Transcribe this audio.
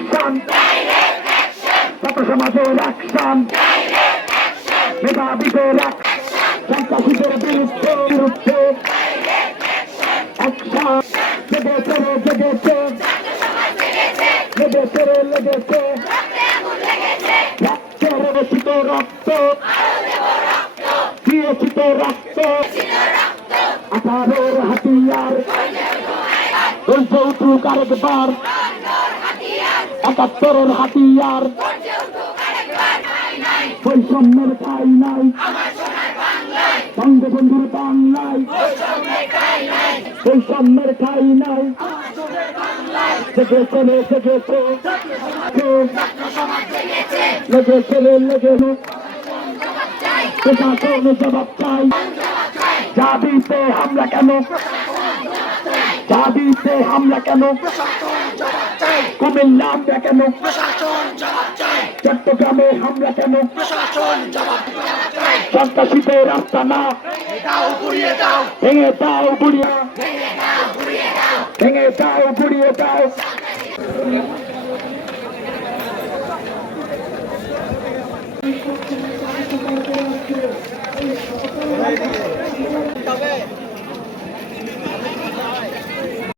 Action ছাত্র সমাজের action মেধাবীদের সন্ত্রাসীদের বিরুদ্ধে বিরুদ্ধে অ্যাকশন জেগেছে লেগেছে রে লেগেছে রক্তের রচিত রক্ত আরেকবার একাত্তরের হাতিয়ার। বৈষম্যের ঠাই নাই। বঙ্গবন্ধুর বাংলায় বৈষম্যের ঠাই নাই। জেগেছে লেগেছে। রে লেগেছে। প্রশাসন জবাব চাই। জাবিতে হামলা কেন? জাবিতে হামলা কেন? কুমিল্লা হামলা কেন? চট্টগ্রামে হামলা কেন? সন্ত্রাসীতে রাস্তা না? ভেঙে দাও, বুড়িয়া। ভেঙে দাও, বুড়িয়ে দাও।